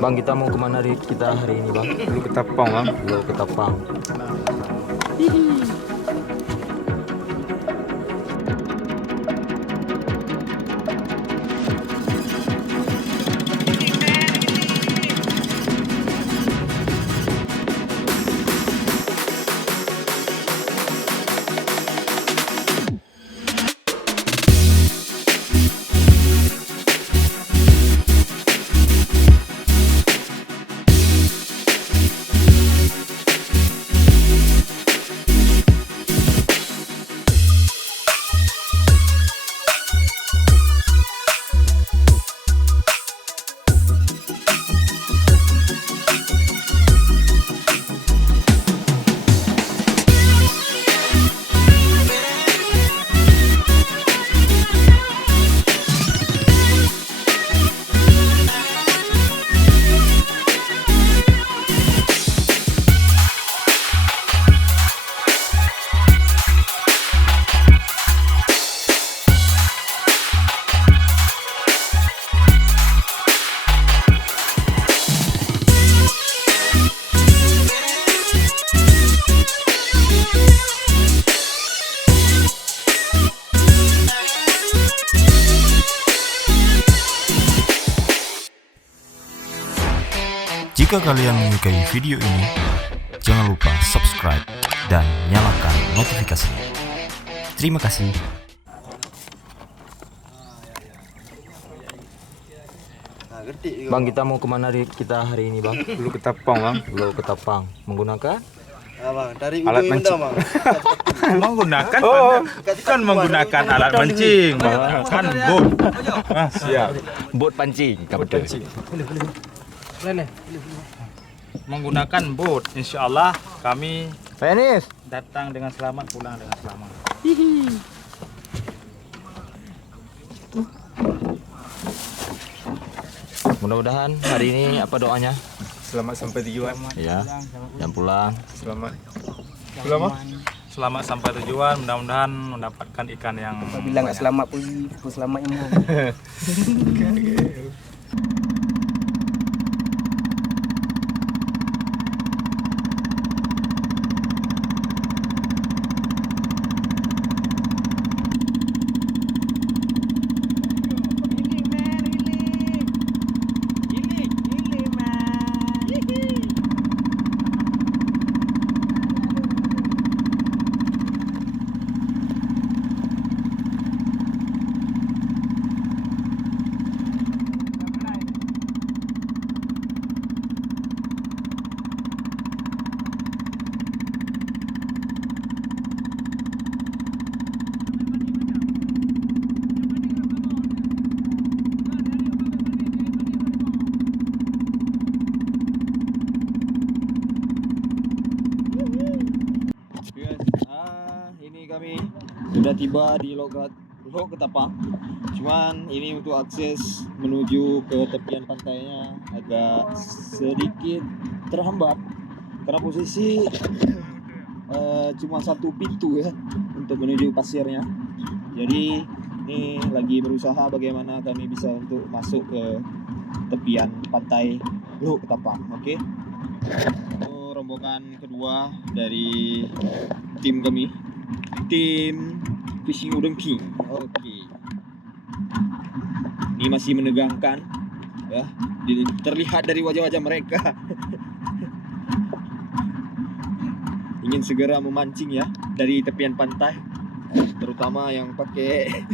Bang, kita mau kemana kita hari ini, Bang? Lu ke Tapang, Bang. Lu ke Tapang. Jika kalian menyukai video ini, jangan lupa subscribe dan nyalakan notifikasinya. Terima kasih. Bang, kita mau kemana kita hari ini, Bang? Lu ke Tapang, Bang. Lu ke Tapang. Menggunakan Bang, dari alat ujung mancing. Bang. Menggunakan Kan menggunakan alat mancing, kan bot. Siap. bot pancing, kapten. Menggunakan bot, insya Allah kami Penis. datang dengan selamat, pulang dengan selamat. Mudah-mudahan hari ini apa doanya? Selamat sampai tujuan. Ya, jam pulang. Selamat. Selamat sampai tujuan, mudah-mudahan mendapatkan ikan yang Bila nggak selamat pun selamat yang mau. Ini kami sudah tiba di Lok Ketapang. Cuman ini untuk akses menuju ke tepian pantainya agak sedikit terhambat karena posisi cuma satu pintu ya untuk menuju pasirnya. Jadi ini lagi berusaha bagaimana kami bisa untuk masuk ke tepian pantai Lok Ketapang. Oke. Itu rombongan kedua dari tim kami, tim Fishing Udeng King. Oke. Ini masih menegangkan ya, terlihat dari wajah-wajah mereka. Ingin segera memancing ya dari tepian pantai, terutama yang pakai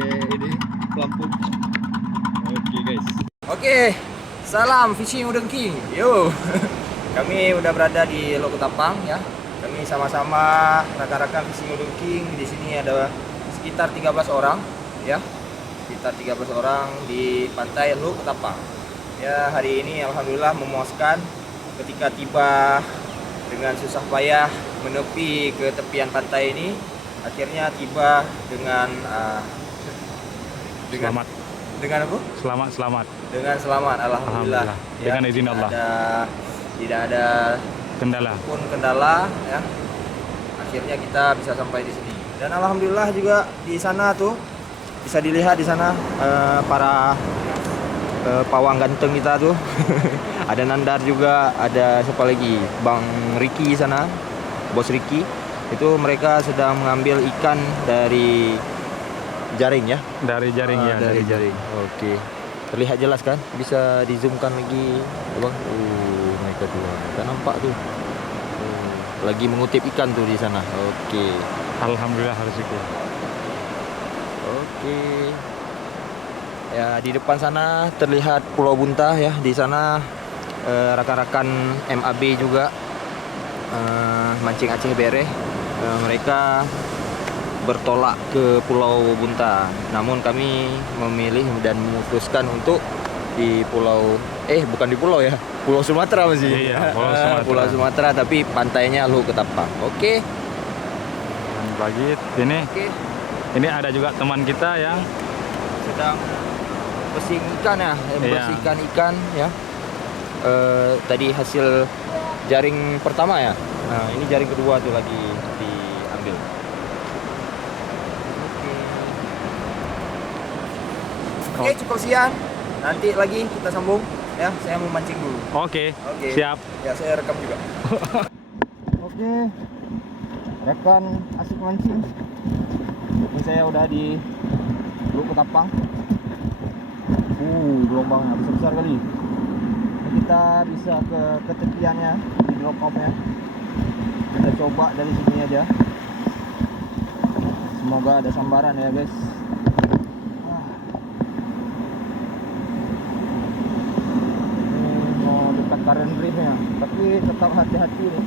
ini pelampung. Oke guys. Oke, salam Fishing Udeng King. Yo. Kami udah berada di Lok Ketapang ya. Kami sama-sama rekan-rekan Fishing Udeng King. Di sini ada sekitar 13 orang ya. Sekitar 13 orang di pantai Lok Ketapang. Ya, hari ini alhamdulillah memuaskan ketika tiba dengan susah payah menepi ke tepian pantai ini. Akhirnya tiba dengan selamat. Dengan apa? Selamat. Dengan selamat, alhamdulillah. Alhamdulillah. Dengan izin Allah. Tidak ada kendala ya. Akhirnya kita bisa sampai di sini. Dan alhamdulillah juga di sana tuh bisa dilihat di sana para pawang ganteng kita tuh. Ada Nandar juga, ada siapa lagi? Bang Ricky sana, Bos Ricky. Itu mereka sedang mengambil ikan dari jaring ya. Dari jaring ya. Dari jaring. Oke. Terlihat jelas kan? Bisa di-zoomkan lagi, Bang. Mereka tuh. Kita nampak tuh. Lagi mengutip ikan tuh di sana. Oke. Alhamdulillah rezeki. Oke. Ya, di depan sana terlihat Pulau Bunta ya. Di sana rakan-rakan MAB juga mancing Aceh Bere. Mereka bertolak ke Pulau Bunta. Namun kami memilih dan memutuskan untuk di Pulau bukan di pulau ya. Pulau Sumatera masih. Iya, Pulau Sumatera. Pulau Sumatera tapi pantainya Luhuk Ketapang. Oke. Dan bagi ini Oke. ini ada juga teman kita yang Sedang bersih ikan ya, Iya. bersihkan ikan ya. Tadi hasil jaring pertama ya. Nah, ini jaring kedua tuh lagi diambil. Oke, cukup sekian. Nanti lagi kita sambung ya. Saya mau mancing dulu. Oke. Oke. Siap. Ya, saya rekam juga. Oke. Rekan asik mancing. Ini saya udah di Luhuk Ketapang. Gelombangnya besar-besar kali. Ini kita bisa ke ketepiannya, di drop off-nya. Kita coba dari sini aja. Semoga ada sambaran ya, guys. Ini mau dekat current reef-nya, tapi tetap hati-hati nih.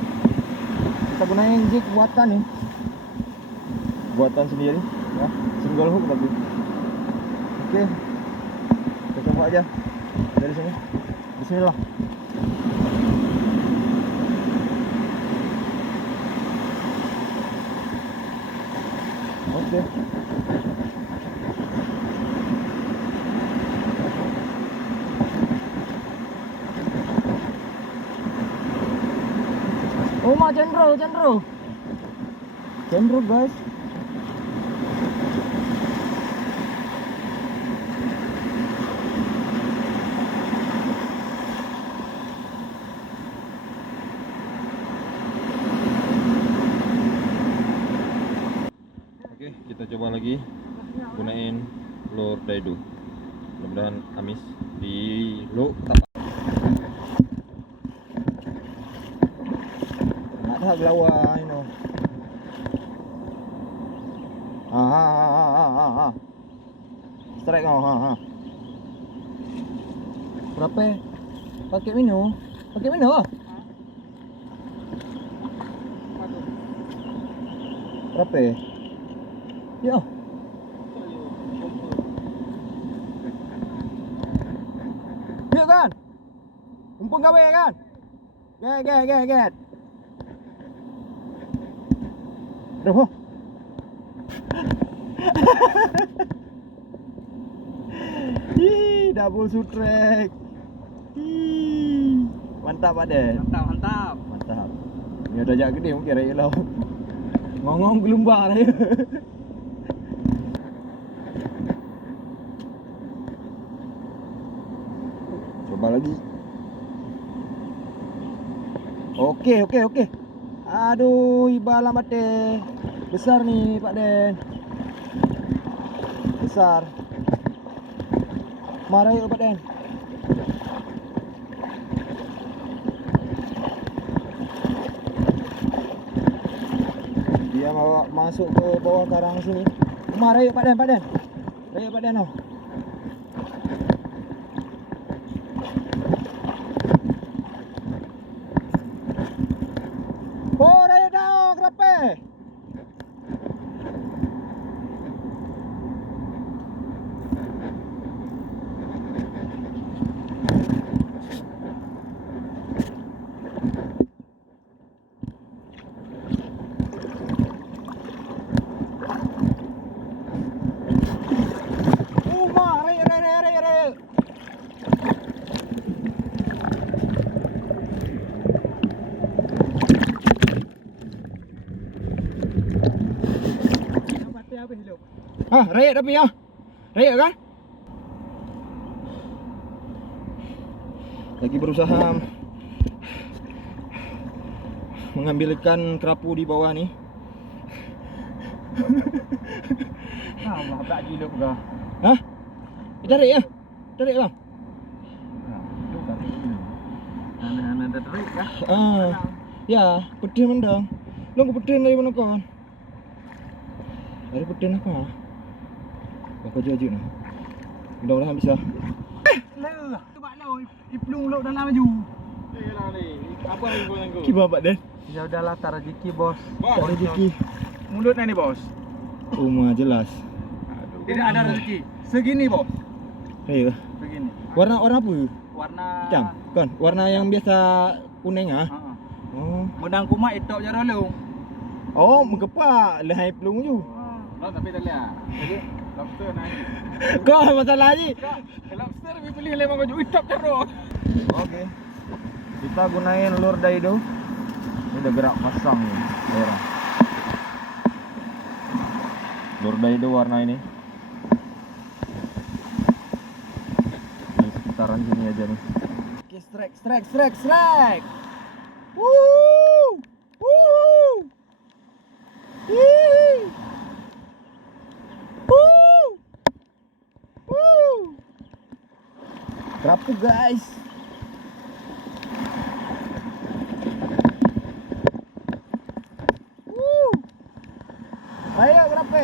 Kita gunain jig buatan nih. Buatan sendiri ya, single hook tapi. Oke. Kita coba aja dari sini. Bismillah. Oke. Oh, mah Cendro guys. Oke, kita coba lagi gunain lure Daido. Mudah-mudahan amis di Luhuk Ketapang. Nak dah gelawa ini. Strike kau. Berapa? Pakai minum. Berapa? Ya. Ya kan? Mumpung gawe kan? Get. Aduh. Double sutrek. Mantap Aden. Mantap. Ini udah jak gede mungkin raya lah. Ngomong gelombang raya. Coba lagi. Oke. Aduh, ibala mate. Besar nih Pak Den. Besar. Marah yuk Pak Den. Dia mau masuk ke bawah karang sini. Marah yuk Pak Den. Ayo Pak Den. Oh, ayo dong, kenapa? Raya. Raya tapi ya. Raya kan? Lagi berusaha mengambil ikan kerapu di bawah nih. Allah, tak jiluk dah. Hah? Tarik ya? Tarik bang? Anak-anak dah terik kah? Ya, pedih mendang. Lo pedih dari mana kawan? Dari pedih apa? Bakal jaju nah. Mudah-mudahan bisa. Lah, coba lo, iplung lo dalam maju. Yalah ni, apa yang kau tangguh? Gimana deh? Ya udahlah, tak rezeki bos. Tak rezeki. Mulutnya ni bos. Rumah jelas. Tidak ada rezeki. Segini bos. Raya. Begini. Warna apa? Warna Hitam. Kan? Warna yang biasa kuning ah. Oh. Menang kumat itu je rolong. Oh, mengkepak lehai pelung je. Oh, tapi tak lihat. Jadi lobster naik. Kau masalah ni. Lobster lebih pilih lemang kau hitap jaro. Oke. Kita gunain lure daido. Ini udah gerak pasang nih. Daerah. Lure daido warna ini. Di sekitaran sini aja nih. Oke, strike. Woo! Woo! Woo! Woo! Kerapu guys. Ayo kerapu.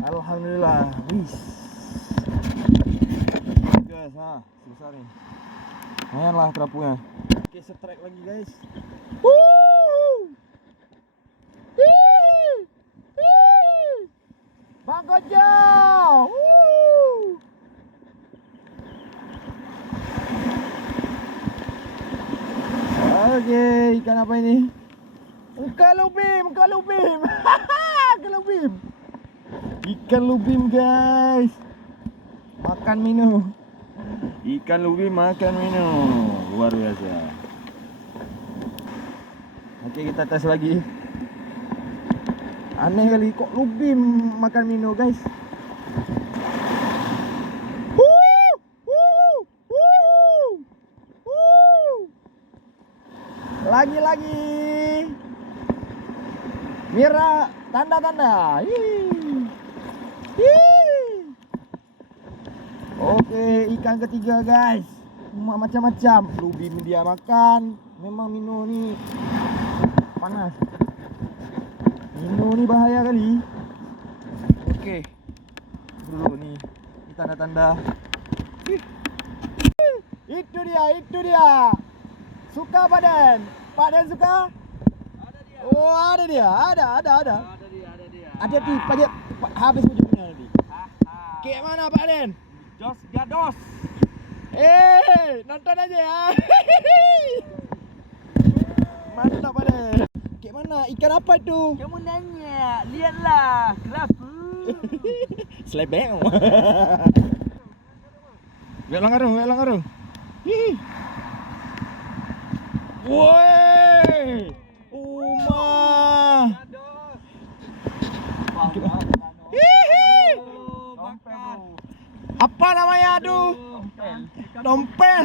Alhamdulillah. Wis. Guys, susah nih. Lumayan lah kerapunya. Oke, strike lagi guys. Woo! Bang Kojo! Woo! Oke, ikan apa ini? Ikan lubim. Ikan lubim guys. Makan minum. Ikan lubim makan minum. Luar biasa. Oke, kita tes lagi. Aneh kali kok lubim makan minum guys. Lagi. Mira, tanda. Oke, ikan ketiga guys. Macam-macam. Lubim dia makan. Memang minum ni panas. Minum ni bahaya kali. Oke. Dulu nih. Ini tanda-tanda. Itu dia. Suka Paden? Paden suka? Ada dia. Oh, ada dia. Ada. Ada di pajak habis ujungnya tadi. Kayak mana Paden? Jos gados. Nonton aja ya. Mantap Paden. Kayak mana? Ikan apa itu? Kamu nanya, lihatlah, kerapu. Selebeng. Wek langarung. Woi, Uma. Apa namanya aduh? Dompel.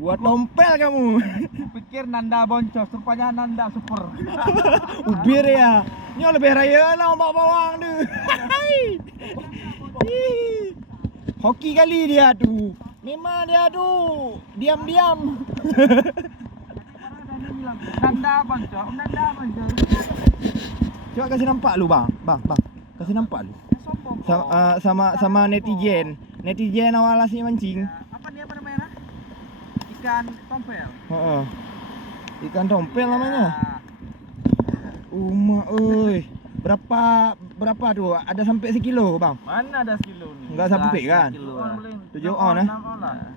Buat dompel kamu. Pikir Nanda boncos, rupanya Nanda super. Ubir ya. Ini lebih raya lah ombak bawang tu. Hoki kali dia tu. Memang dia tu diam-diam. Nanda boncos. Coba kasih nampak lu bang. Kasih nampak lu. Sama netizen. Netizen awal asli mancing. Apa namanya? Ikan tompel. Ikan tompel namanya. Uma oi. Berapa tu? Ada sampai sekilo bang? Mana ada sekilo ni? Enggak sampai kan? 7 on eh.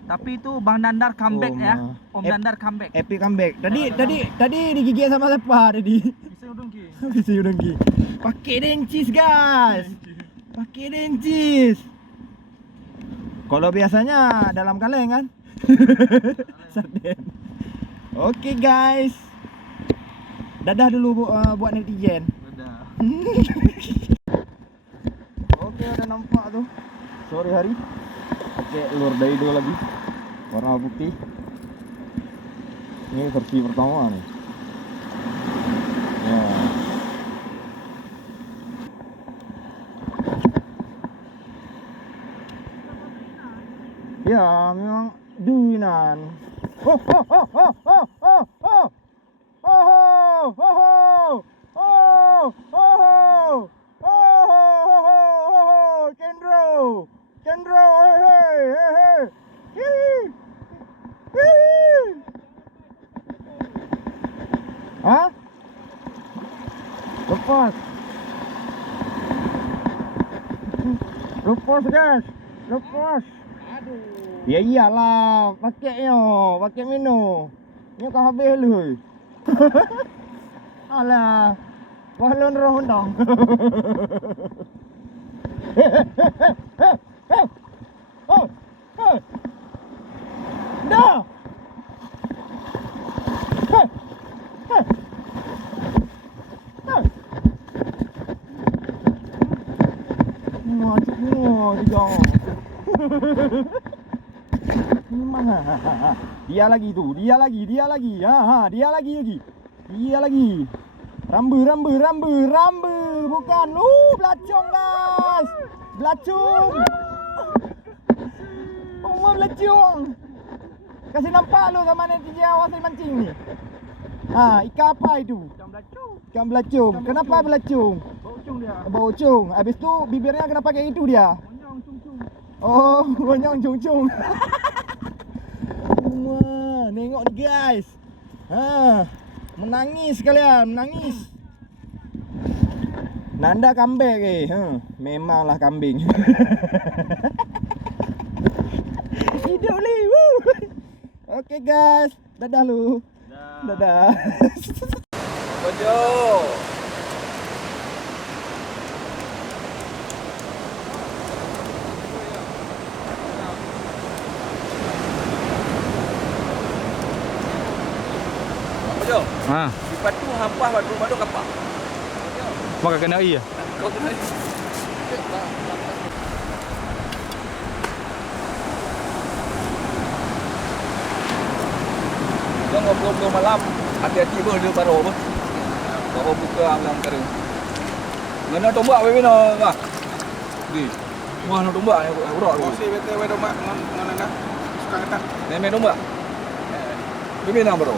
Tapi itu Bang Dandar comeback Oh, ya. Om Dandar comeback. Epic comeback. Tadi digigit sama siapa tadi? Bisa udung ki. Bisa udangki. Pakai dencis guys. Pakai dencis. Kalau biasanya dalam kaleng kan? Sarden. Oke guys. Dadah dulu buat netizen. Dadah. Oke, ada nampak tuh sore hari. Oke, lure daido lagi. Warna putih. Ini versi pertama nih. Ya. Ya, memang duinan. Oh, oh, oh, oh, oh, oh, oh. Oh, oh, oh, oh, oh, oh, oh, Kendro, Kendro, hey, hey, hey, hey, hey. Hah? Lepas. Lepas guys, lepas. Ya iyalah, pakai minum. Ni kau habis lu. Alah, balon roh dong. Oh, oh, dah. Macam ni juga. Dia lagi tu, dia lagi. Dia lagi. Rambu, bukan. Belacung guys. Belacung. Belacung. Kasih nampak lu kat mana DJ awak mancing ni. Ikan apa itu? Ikan belacung. Kenapa belacung? Bau cung. Habis tu bibirnya kenapa kayak itu dia? Oh, bonyong cung. Wah, nengok ni guys. Menangis kalian, menangis. Nanda kambing ke? Memanglah kambing. Hidup li. Okey guys, dadah lu. Dadah. Bojo. Ha, Sifat tu hampa rumah tu kapak. maka kena iya. Kau kena. Jangan ngobrol malam. Hati-hati pun dia baru apa. Baru buka alam kering. Mana tombak we no bah. Di. Mana tombak yang urak tu. Masih betul we domak dengan nak suka kata. Neme tombak. Bibi nak baru.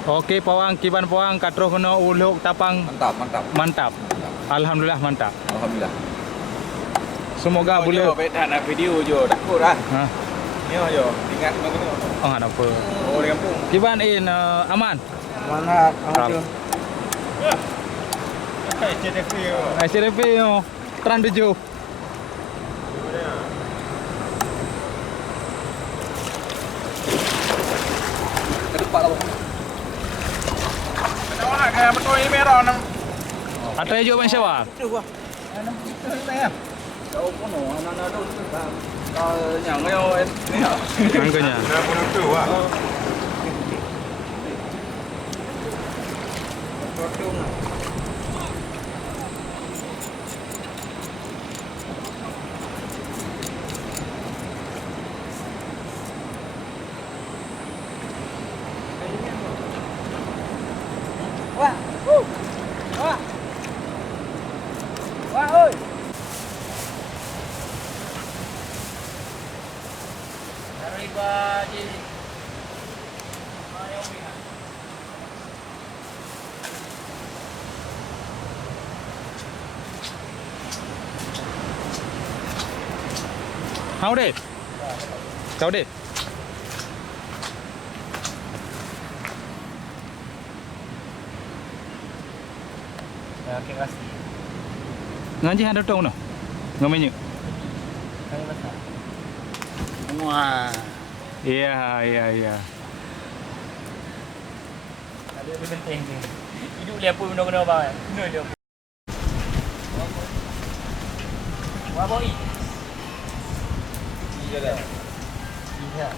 Okey, pawang kiban pawang katro kena uluk tapang Mantap. Alhamdulillah mantap. Alhamdulillah. Semoga boleh. Beda nak video je. Takut lah. Ha. Ni aja. Ingat mana. Oh, ada apa. Oh, di kampung. Kiban aman. Mangat, ICDP yo. Trans 7. Ke depan lah. Kayak betul ini merah nam. Ada hijau Bang Syawak. Đâu có nổ nó đâu nhà nghèo em Angkanya. Wah, ơi. Everybody. How did? Kau did? Okey, kasih. Ngaji ada tong no. Ngamenyu. Kami besar. Wah. Iya. Ada lebih penting ni. Hidup dia pun benda-benda apa? Benar dia. Wah, boy. Iya dah. Iya.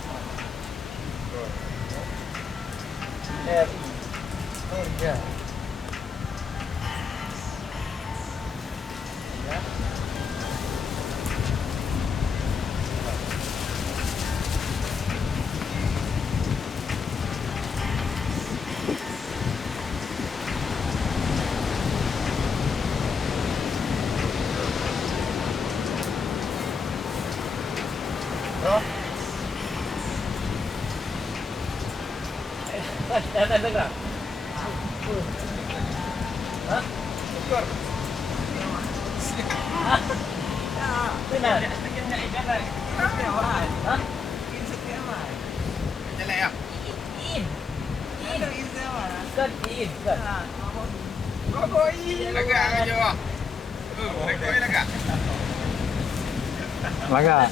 Laga.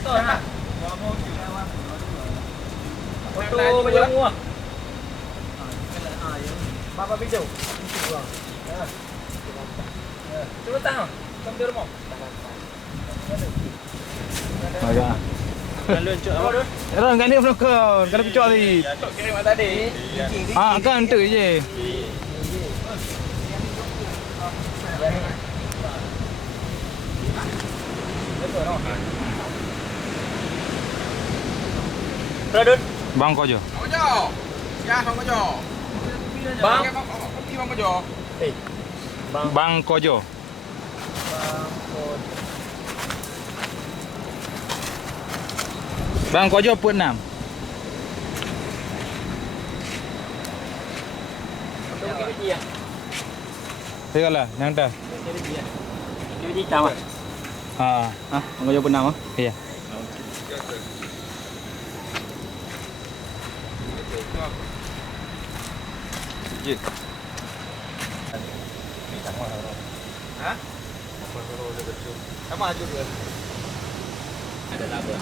Foto baju mua. Bapa video. Coba tahu. Kamu di rumah. Laga. Lalu cok apa tu? Ron kan dia penukar. Kalau kecok tadi. Kirim tadi. Kan tu je. Produk. Bang Kojo. Bang. Bang Kojo. Bang Kojo pun 6. Tengoklah, yang dah. Dia hitam ah. Ha. Bang Kojo pun 6 ah. Iya. Sama juga. Ada laba.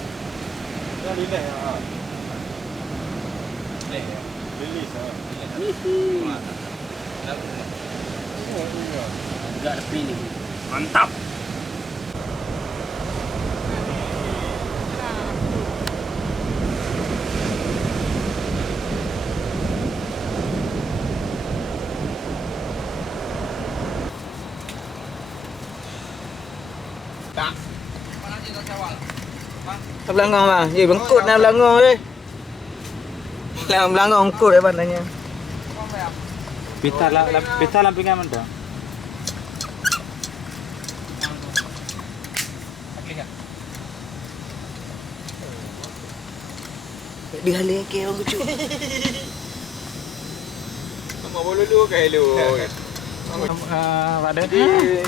Dah lilis ah. Lilis ah. Enggak ada pilih. Mantap. Belangong bang. Ye bengkut nak belangong je. Belangong bengkut dia pandangnya. Pita lampingan mana? Dia halih ke orang kucuk. Mau boleh lu ke hello. Ada.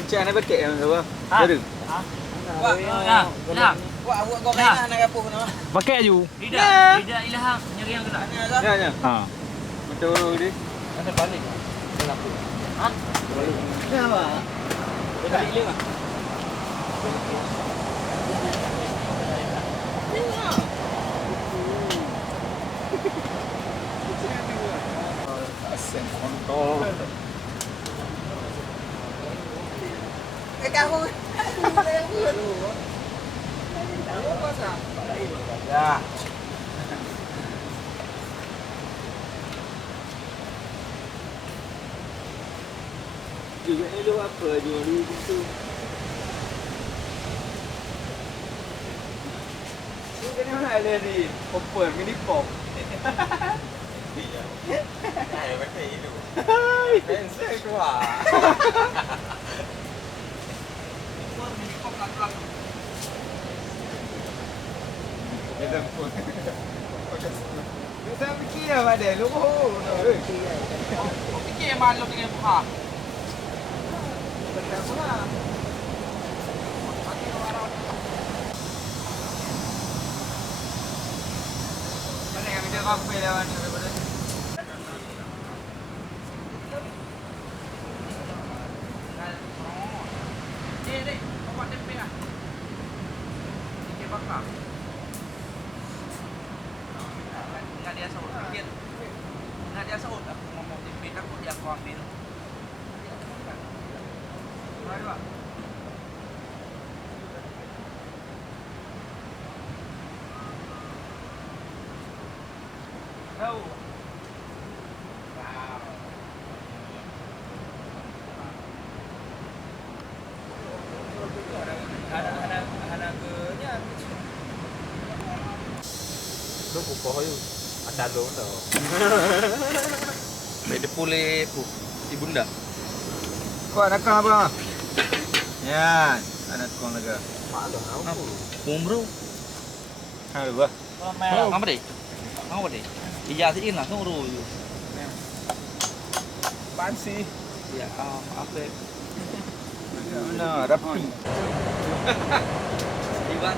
Cik anak pakai yang apa? Ada. Nah. Wah, awak kau kena nak apa kena. Pakai aju. Tidak ilham nyeri yang kena. Ya ya. Ha. Betul ni. Ada balik. Kenapa? Hah? Balik. Kenapa? Dia balik lima. Asen kontol. Kamu. Ya. Juga elok apa jual dulu gitu. Ini kan mana ada di popper mini pop. Iya. Ya, pakai itu. Hai, pensel keluar. Saya fikir apa dia? Lupa. Fikir malu dengan buka. Mana yang dia kafe lawan daripada Dek, bawa tempe ah. Fikir bakar. Enggak dia saut fikir. Enggak dia saut aku ngomong tempe takut dia aku ambil. Mari, Pak. Tahu. pukoh itu. Ada lo tuh. Beda pule ibunda. Kau nak kau apa? Ya, anak kau lagi. Bro. Halo, gua. Apa deh? Apa deh? Ijazatin langsung ru. Apaan sih? Ya, apa? Mana rapi? Iban.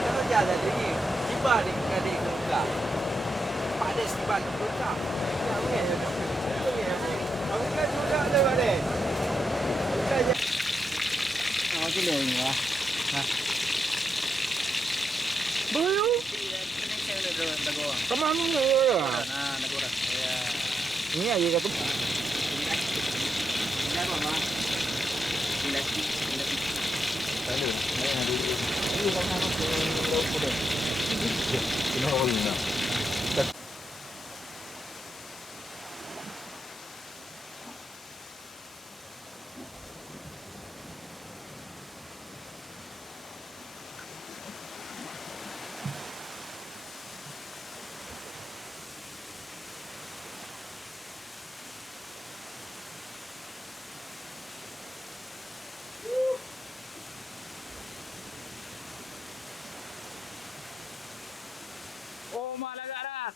Kalau jalan lagi, tiba di kadi kerja. Pak Des tiba di kerja. Aku kan juga ada pada. Macam ni lah. Belum. Kemana ni? Ini aja kata. Oh, malah garas.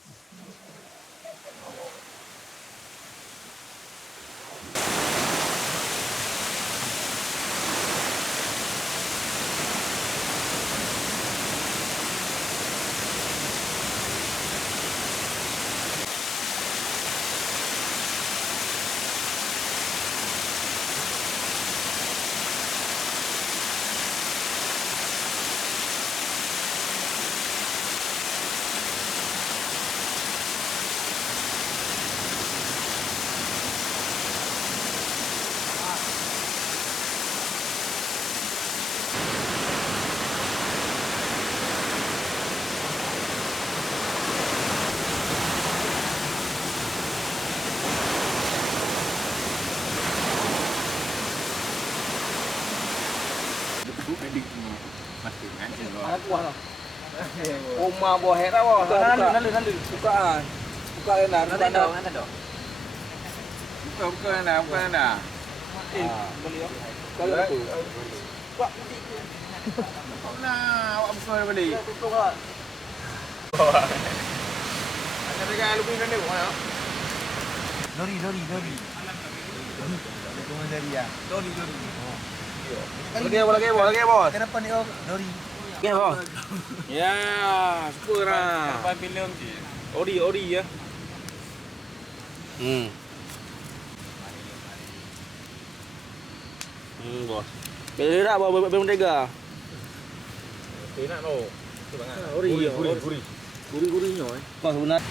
Oma buah hera buah. Nanti. Bukaan. Buka enak. Buka enak. Beli. Kalau tu. Buat putih. Nah, awak buka balik. Tutup lah. Ada dekat aluminium ni bukan? Lori. Cuma dari ya. Lori. Lagi bos. Kenapa ni oh lori? Okey bos. Ya, super lah. Apa film je? Ori ya. Bos. Beli tak bawa mentega? Enak tu. Ori. Gurih-gurihnya eh. Kau sebenar.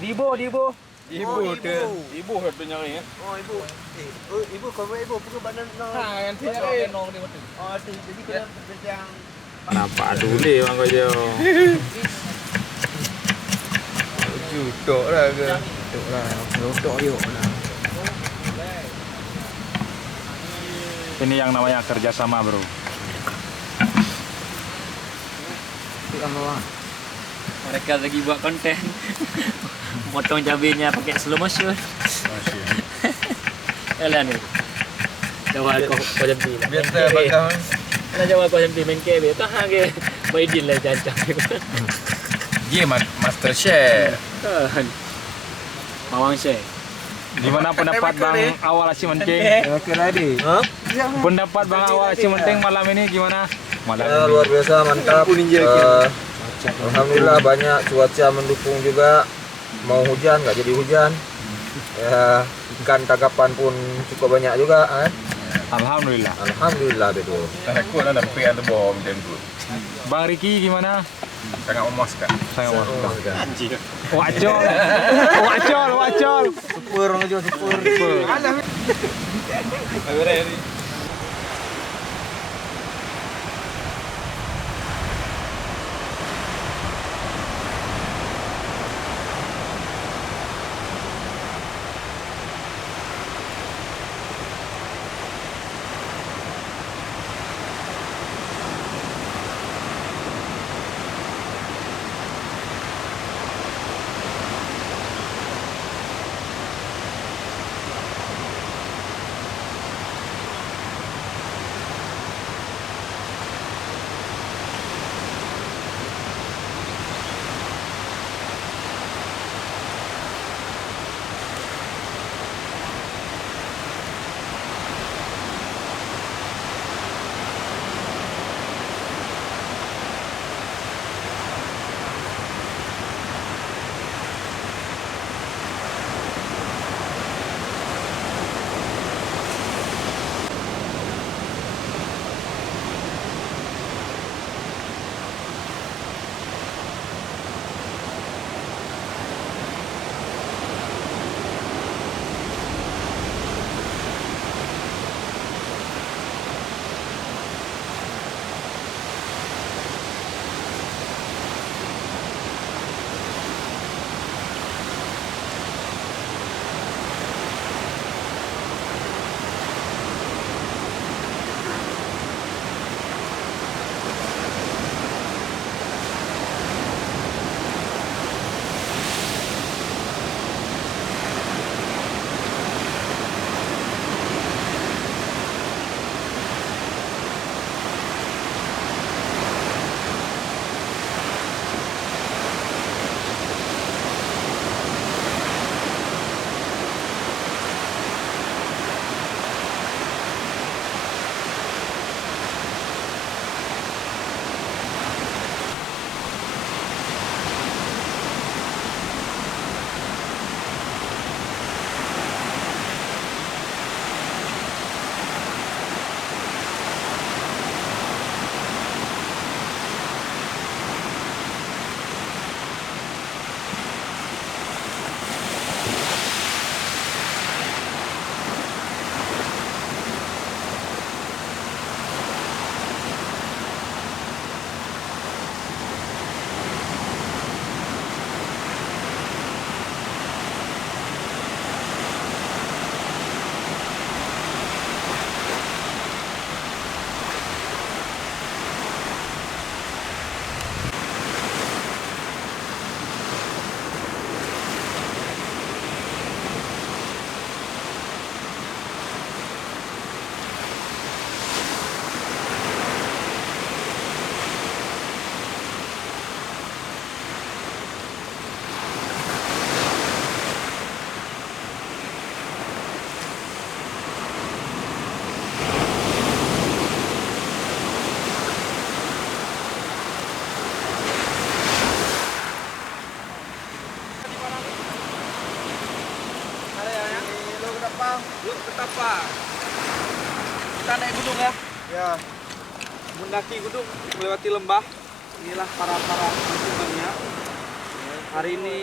Dibo. Ibu hati nyari ya. Oh, ibu. Ibu kau ibu pukul badan nong. Ha, yang tiada nong dia betul. Oh, jadi kena yang Nampak dulu bang kau je. Jutok lah ke? rotok dia. Ini yang namanya kerjasama bro. Mereka lagi buat konten. Potong cabenya pakai slow motion. Kalian ni. Jawab kau jampi. Biasa bakal. Nak jawab kau jampi main KB. Tahan ke. Baidin lah cancang. Dia Master Chef. Tahan. Mawang share. Gimana pendapat Bang Awal Asyik Menting? Okey lah di. Pendapat Bang Awal Asyik Menting malam ini gimana? Malam Ya, ini. luar biasa mantap. Alhamdulillah banyak cuaca mendukung juga. Mau hujan nggak jadi hujan. Ya, ikan tangkapan pun cukup banyak juga kan. Alhamdulillah. Alhamdulillah betul. Takut lah dapat yang terbom macam tu. Bang Riki gimana? Sangat memuaskan. Saya mau. Anjir. Wacol. Super orang jual super. Lok Ketapang. Kita naik gunung ya. Ya. Mendaki gunung, melewati lembah. Inilah para pengunjungnya. Hari ini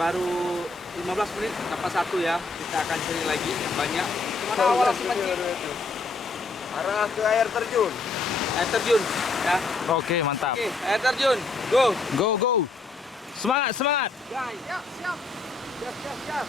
baru 15 menit dapat satu ya. Kita akan cari lagi yang banyak. Gimana awal mancing? Arah ke air terjun. Air terjun ya. Oke, mantap. Oke, air terjun. Go. Go, go. Semangat, semangat. Guys. Siap, siap. Siap, siap, siap.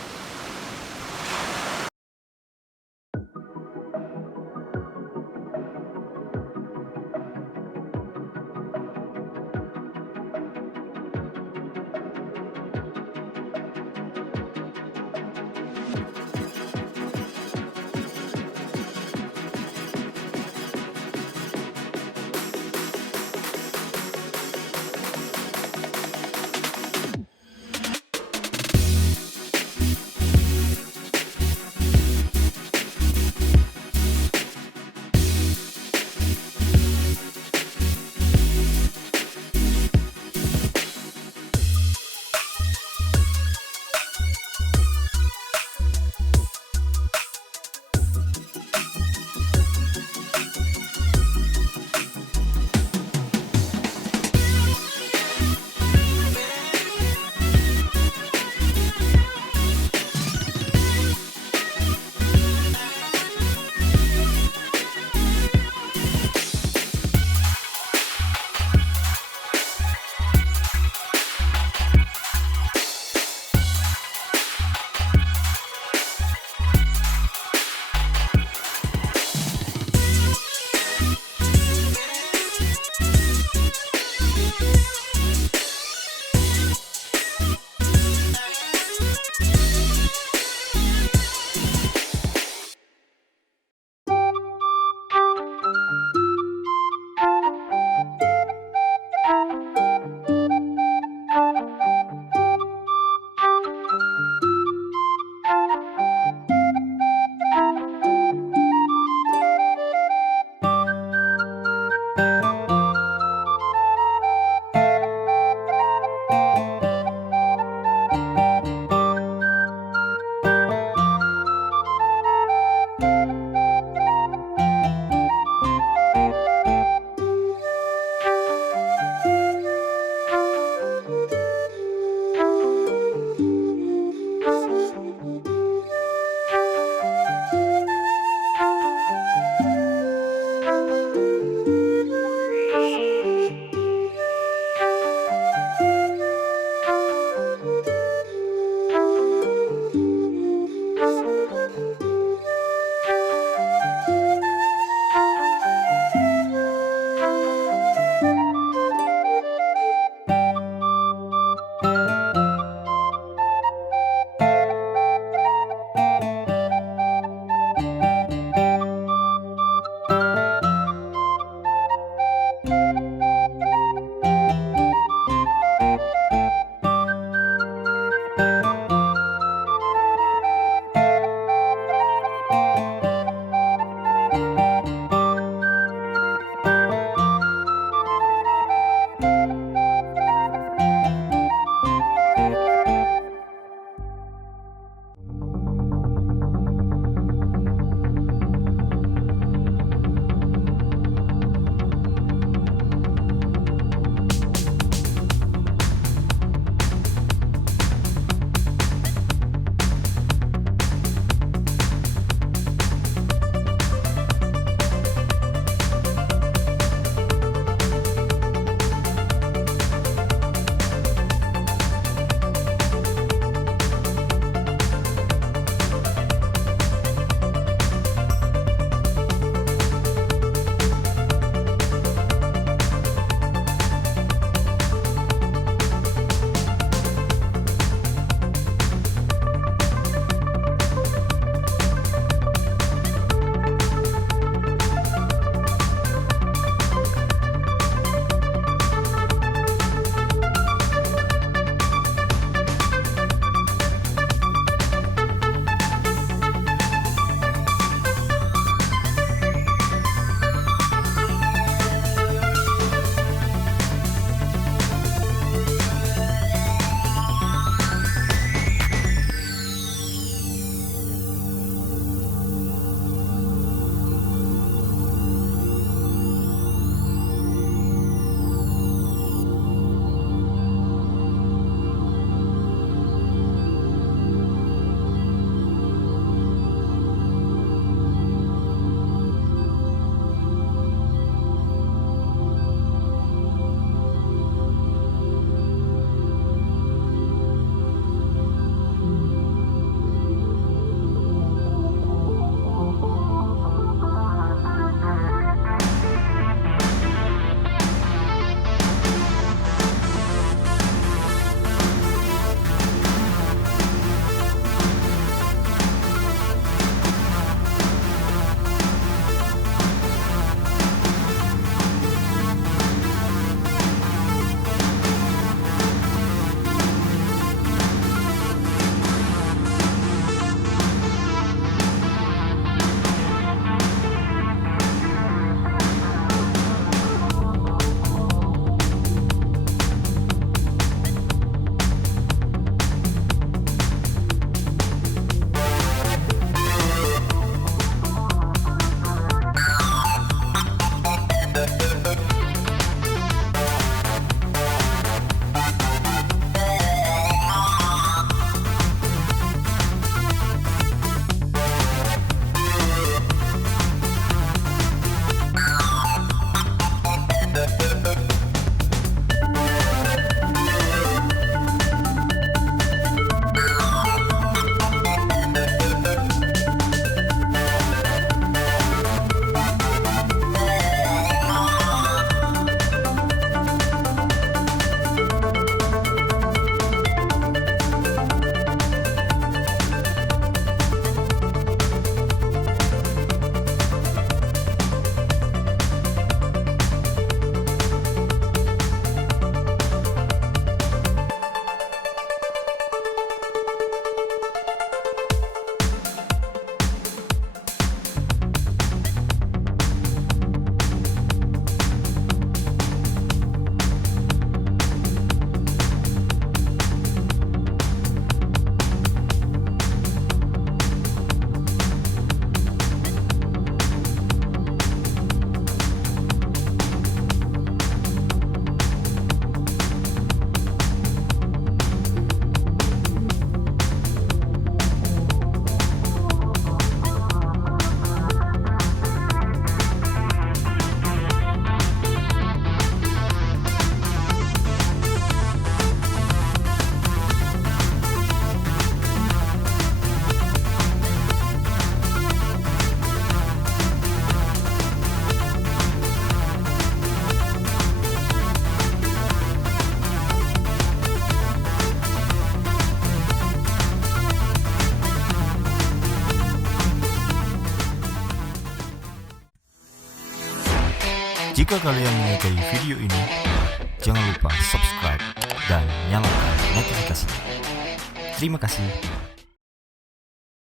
Jika kalian menyukai video ini, jangan lupa subscribe dan nyalakan notifikasinya. Terima kasih.